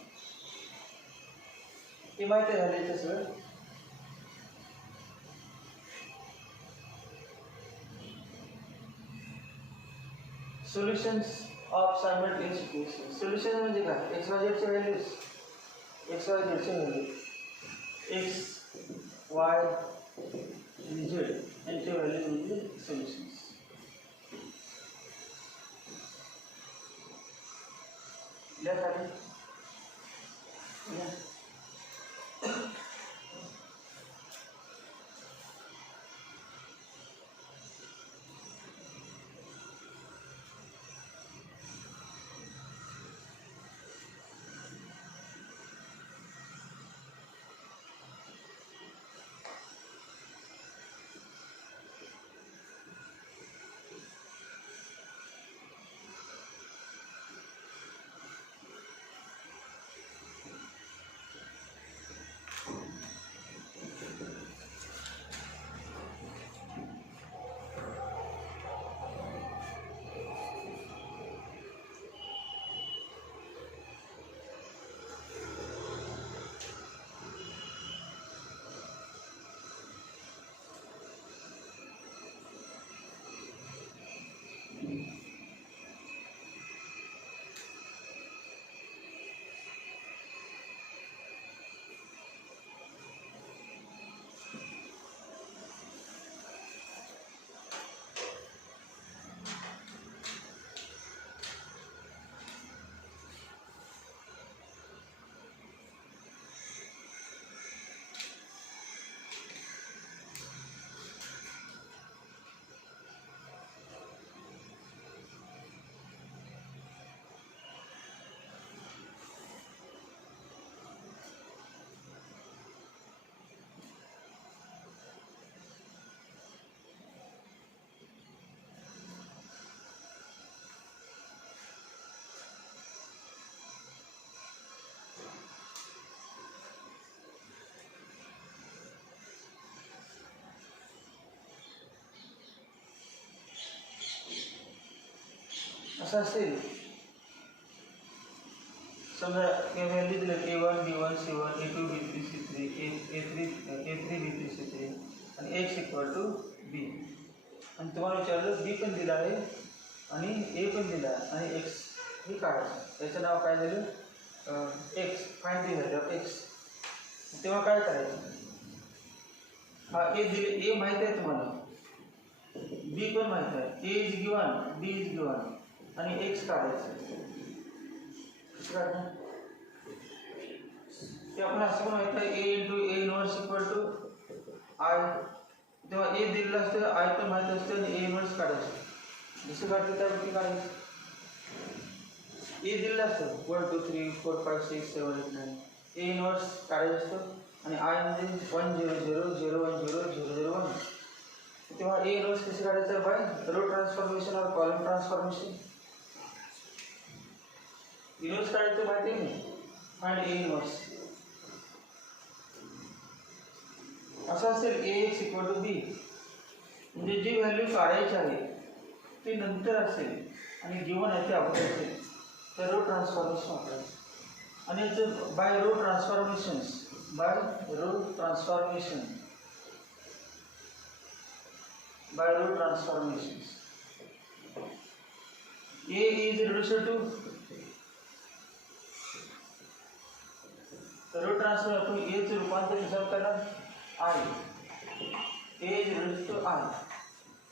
हे माहिती झाले तसं. Solutions of simultaneous equation. Solution म्हणजे काय एक्स वाय झेडचे व्हॅल्यूज एक्स वाय झेडचे व्हॅल्यू एक्स वाय आणि झेड यांचे व्हॅल्यू म्हणजे सोल्युशन्स. यासाठी असं असेल समजा व्हॅल्यू दिलं A1 B1 C1 A2 B3 C3 A3 B3 C3 आणि एक्स इक्वल टू बी. आणि तुम्हाला विचारलं बी पण दिला आहे आणि ए पण दिला आहे आणि एक्स हे काढायचं. याचं नाव काय झालं x. Find the value of x. तेव्हा काय करायचं हा ए दिले ए माहीत आहे तुम्हाला बी पण माहीत आहे. A is given B is given आणि एक्स काढायचं. कसं काढणार ते आपण असं पण माहिती आहे, A into A inverse equal to I. तेव्हा ए दिलेलं असतं, आय पण माहीत असतं आणि ए इनवर्स काढायचं. जसं काढतं त्यापैकी काढायचं. ए दिलेलं असतं 1 2 3 4 5 6 7 8 9. ए इनवर्स काढायचं असतं आणि आय म्हणजे 1 0 0 0 1 0 0 0 1. तेव्हा ए इनवर्स कसं काढायचं? बाय रो ट्रान्सफॉर्मेशन और कॉलम ट्रान्सफॉर्मेशन. इनवर्स काढायचं माहिती आहे फाइंड ए इनवर्स. असं असेल ए एक्स इक्वल टू बी, म्हणजे जी व्हॅल्यू काढायची आहे ते नंतर असेल आणि गिवन आहे ते अगोदर असेल तर रो ट्रान्सफॉर्मेशन वापरायचं. आणि याचं by row transformations, by row transformation, by row transformations A is reduced to row transfer. आपण एचं रूपांतर कशात करणार? I. A is reduced to I,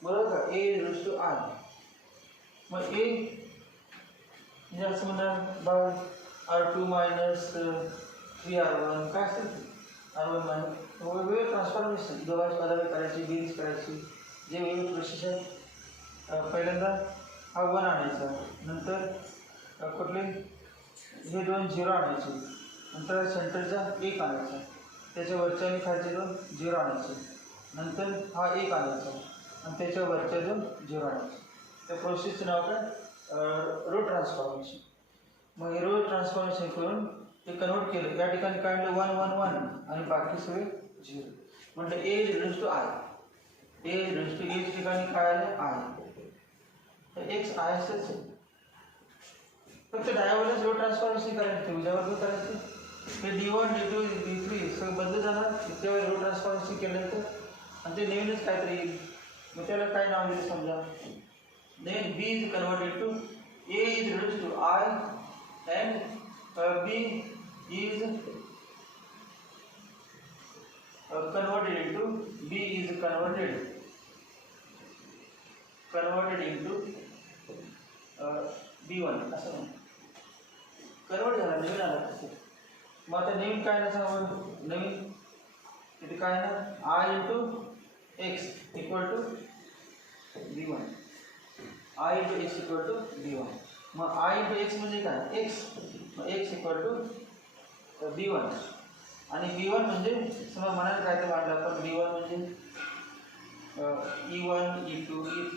बरोबर का? A is reduced to I. मग ए म्हणजे असं म्हणणार बाय R2 मायनस 3R1 काय असेल R1 मायनस वेगवेगळे ट्रान्सफॉर्मेशन दोघांची पदार्थ करायची, बेरीज करायची, जे वेगवेगळे प्रोसेस आहेत. पहिल्यांदा हा 1 आणायचा, नंतर कुठले हे 2 0 आणायचे, नंतर सेंटरचा 1 आणायचा, त्याच्या वरच्या आणि खालचे 2 0 आणायचे, नंतर हा 1 आणायचा आणि त्याच्या वरच्या 2 0 आणायचे. त्या प्रोसेसचं नाव काय? रो ट्रान्सफॉर्मेशन. मग हे रो ट्रान्सफॉर्मेशन करून ते कन्वर्ट केलं. या ठिकाणी काय आणलं? 1 1 1 आणि बाकी सगळे 0. म्हटलं A is reduced to I. A is reduced to एच्या ठिकाणी काय आलं? आय. तर एक्स आय असंच आहे. फक्त डाव्यावरच रो ट्रान्सफॉर्मेशन करायचं, उजव्यावर करायचं. हे D1 D2 D3 सगळं बदलत जाणार त्याच्यावर रो ट्रान्सफॉर्मेशन केल्यानंतर, आणि ते नवीनच काहीतरी येईल. मग त्याला काय नाव दिलं समजा? Then B is converted to A is reduced to I and B is converted into B is converted into B1 असं म्हणून कन्वर्ट झाला, नवीन आला तसं. मग आता नवीन काय ना सांगू? नवीन तिथे काय ना I into X equal to B1. I into x equal to B1. Mug I into x म्हणजे काय? x. Mug x equal to B1. आणि B1 म्हणजे समजा म्हणायला काय ते मांडलं आपण. B1 म्हणजे E1 E2 E3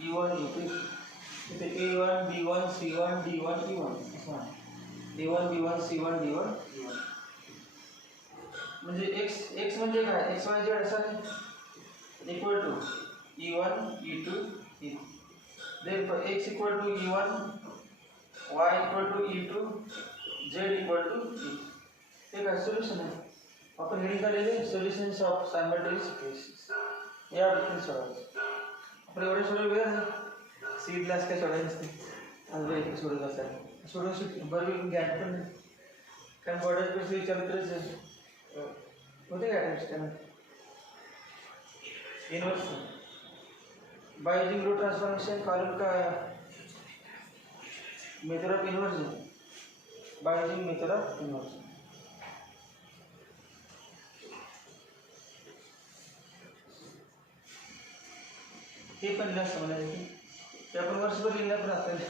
E1 E2 इथे A1 B1 C1 D1 E1 असं म्हणा. A1 B1 C1 D1 E1 म्हणजे x म्हणजे काय? x y z असं equal to E1 E2 E3. Therefore x equal to E1, y equal to E2, z equal to E3. हे काय solution आहे? आपण heading काढलेले सोल्युशन्स ऑफ सायमल्टेनियस इक्वेशन्स. या पद्धतीने सोडवायचं. आपण एवढे सोडवले वेळ आहे. सी क्लास काय सोडायचं नसते. आज वेळ एक सोडत असायला सोडून सुट बरं गॅट पण नाही. कारण बॉर्डर पेक्षा विचारलं तरच होते काय टाइम्स त्यांना inverse by using root transformation column का method of inversion. By using method of inversion. हे पण लिहा समजायचं की आपण वर्षभर लिहिलं पण आपल्याला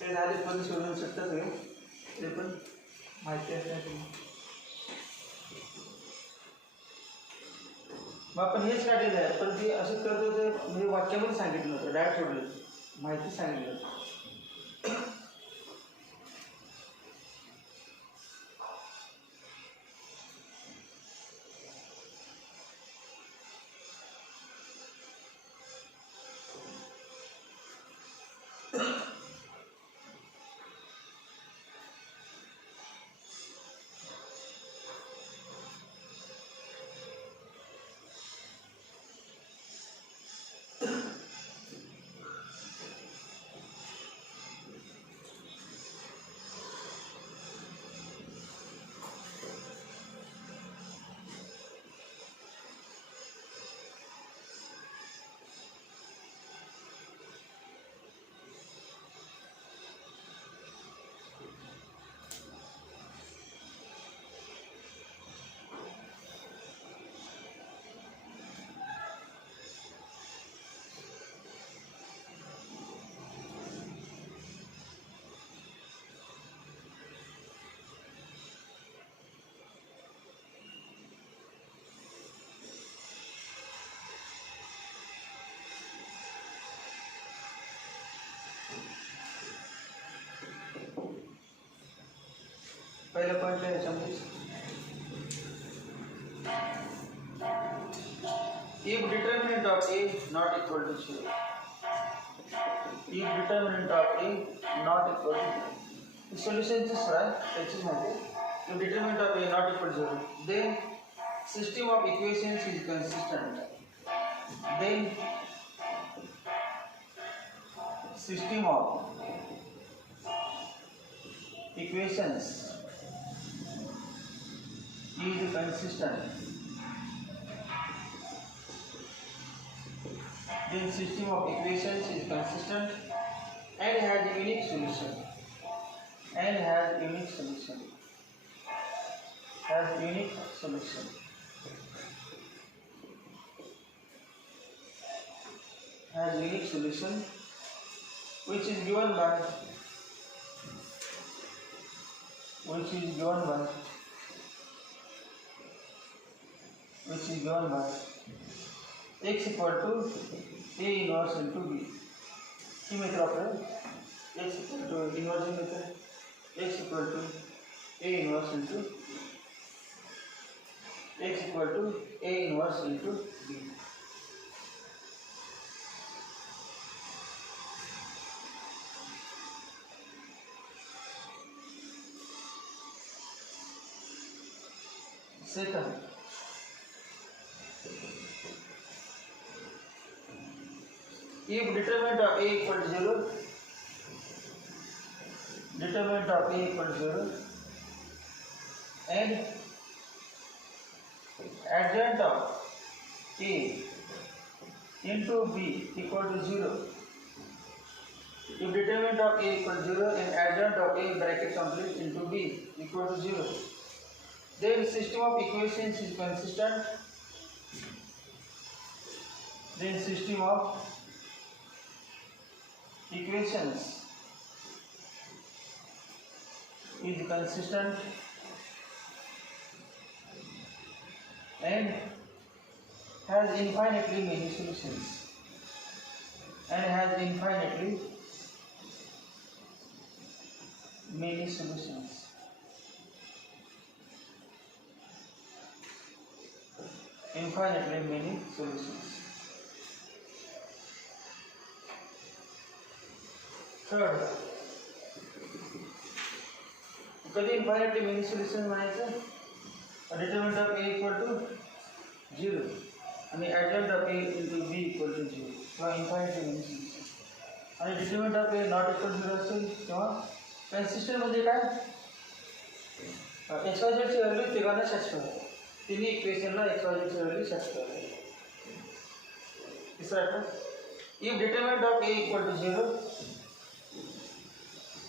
ते झाले पण सोडवू शकतात सगळे. ते पण माहिती असते. मग आपण हेच काढलेलं आहे, पण ते असं करत होते म्हणजे वाक्यामध्ये सांगितलं होतं, डायरेक्ट सोडलं, माहिती सांगितलं होतं. पहला पॉइंट ले समझिए। If determinant of A not equal to 0, if determinant of A not equal to 0, the solution is right. If determinant of A not equal to 0, then system of equations is consistent. Then system of equations is consistent. Then system of equations is consistent and has a unique solution. And has unique solution. Has unique solution. Has unique solution, which is given by x equal to A inverse into B. की method आपने x equal to inversion method, x equal to A inverse into A inverse into B. Second, if determinant of A equal to 0, and adjoint of A into B equal to 0, if determinant of A equal to 0 and adjoint of A bracket complete into B equal to 0, then system of equations is consistent. Then system of equations is consistent and has infinitely many solutions. And has infinitely many solutions. Infinitely many solutions. Third, कधी infinitely many solutions म्हणायचं, determinant of A equal to 0 आणि adjoint of A into B equal to 0 किंवा infinitely many solutions. आणि determinant of A not equal to 0 असेल तेव्हा consistent म्हणजे काय, XYZ ची व्हॅल्यू तिघांना सॅटिस्फाय होते, तिन्ही इक्वेशनला XYZ ची व्हॅल्यू सॅटिस्फाय होते. तिसरा if determinant of A equal to 0,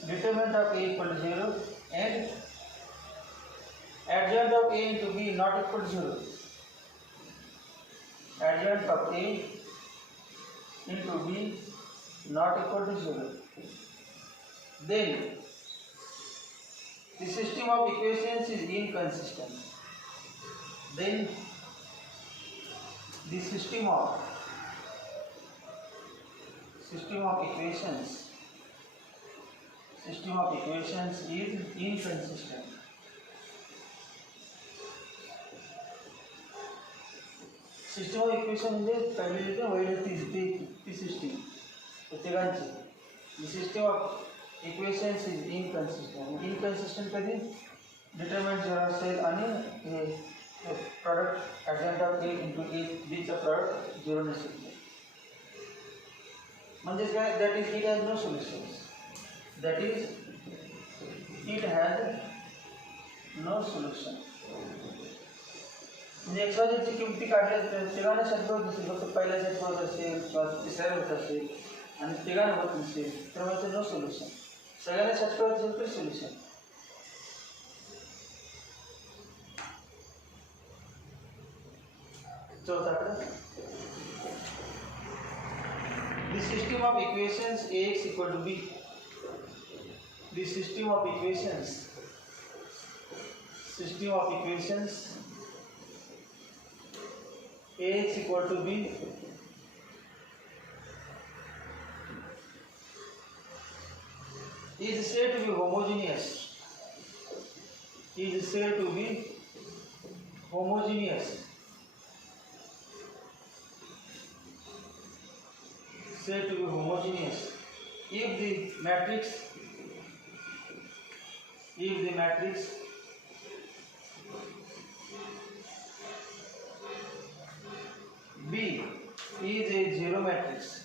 determinant of A equal to 0 and adjoint of A into B not equal to 0, adjoint of A into B not equal to 0, then the system of equations is inconsistent. Then the system of equations is inconsistent. System of equation म्हणजे पहिली जे वैध ती system प्रत्येकांची. The system of equations is inconsistent. Inconsistent कधी determinant 0 असेल आणि हे product adjoint of A into A B चा product 0 नसेल. म्हणजे काय, that is it has no solutions. That is it has no solution. म्हणजे XYZ ची किमती काढल्या तिघांना सॅटिस्फाय होत नसेल, फक्त पहिल्या सॅटिस्फाय होत असेल किंवा तिसऱ्याला होत असेल आणि तिघांना होत नसेल तर म्हणजे नो सोल्युशन. सगळ्यांना सॅटिस्फाय होत असेल तर solution. चौथाकडे the system of equations Ax equal to B. The system of equations Ax equal to B is said to be homogeneous is said to be homogeneous. Said to be homogeneous if the matrix B is a zero matrix.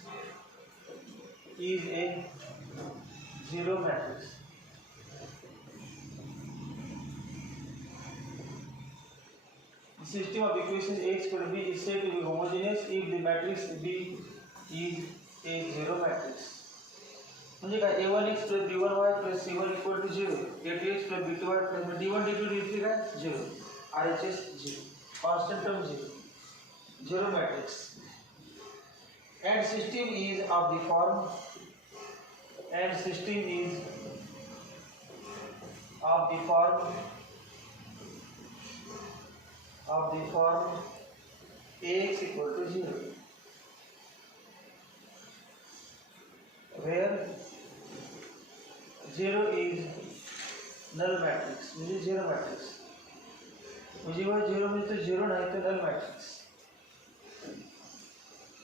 Is a zero matrix. The system of equations A equal to B is said to be homogeneous if the matrix B is a zero matrix. म्हणजे काय a1x plus b1y plus c1 equal to 0, a2x plus b2y plus d1 d2 d3 काय 0, RHS 0, constant term 0, zero matrix. And system is of the form ax equal to 0, where 0 is null matrix. म्हणजे zero matrix. म्हणजे वह 0 म्हणजे तो 0 नाही तो null matrix.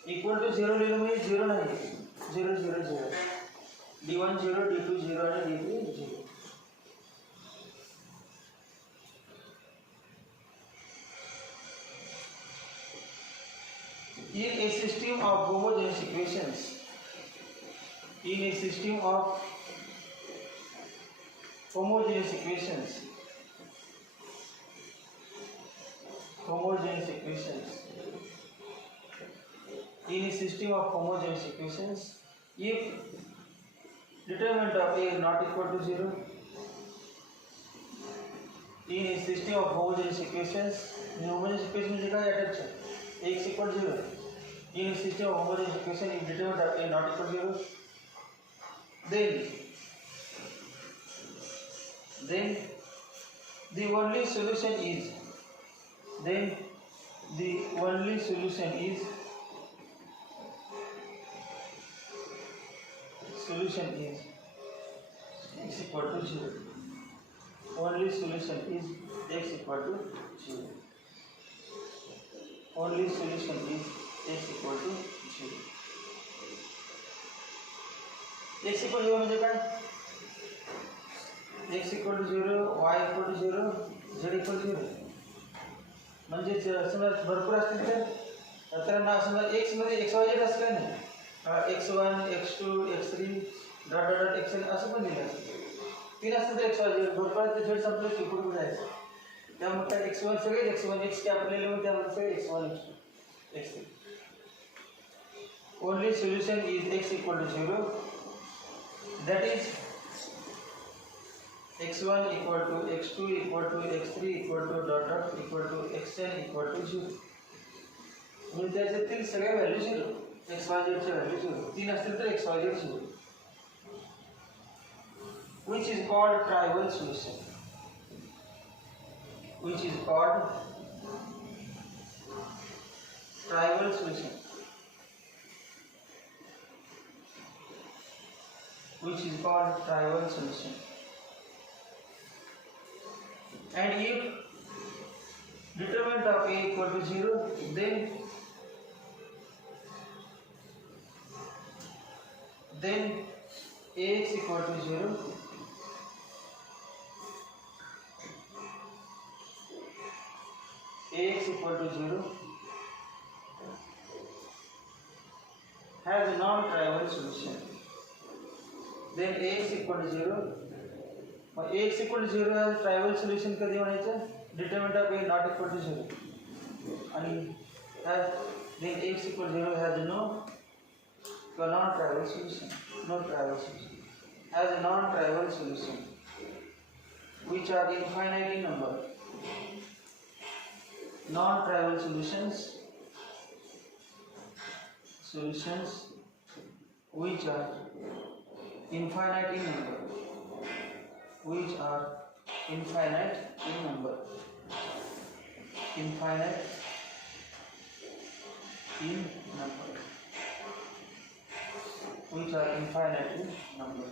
Equal to 0 लिहिलं म्हणजे 0 नाही 0 0 0, d1 0, d2 0 आणि d3 0. In a system of homogeneous equations, homogeneous equations, in a system of homogeneous equations, if determinant of A is not equal to 0, in a system of homogeneous equations, homogeneous equation is x equal to 0. In a system of homogeneous equation, if determinant of A not equal to 0, then the only solution is x equal to 0. Only solution is x equal to 0. Only solution is x equal to 0. x equal to 0 म्हणजे काय? x equal to 0, y equal to 0, z equal to 0. म्हणजे समजा भरपूर असतील तर ना समजा x मध्ये x y z असं काय नाही, x1 x2 x3 dot dot dot xn असं पण लिहिलं असतं. 3 असतील तर x y z भरपूर असतील z संपलं की पुढे जायचं. त्यामुळे काय x1 सगळे x1 x कॅप लिहिलं त्यामध्ये सगळे x1 x2 x3. Only solution is x equal to 0, that is x1 equal to x2 equal to x3 equal to dot dot equal to xn equal to 0. म्हणजे त्याच्यातील सगळ्या value 0, x y z च्या value 0, 3 असतील तर x y z 0, which is called trivial solution. Which is called trivial solution. Which is called trivial solution. And if determinant of A equal to 0, then Ax equal to 0, Ax equal to 0 has a non-trivial solution. Then Ax equal to 0, mug Ax equal to 0 has trivial solution कधी म्हणायचं? Determinant of A not equal to 0. आणि then Ax equal to 0 has no non-trivial solution. No trivial solution. Has a non-trivial solution, which are infinite in number. Non-trivial solutions which are infinite in number. Which are infinite in number. Infinite in number. Which are infinite in number.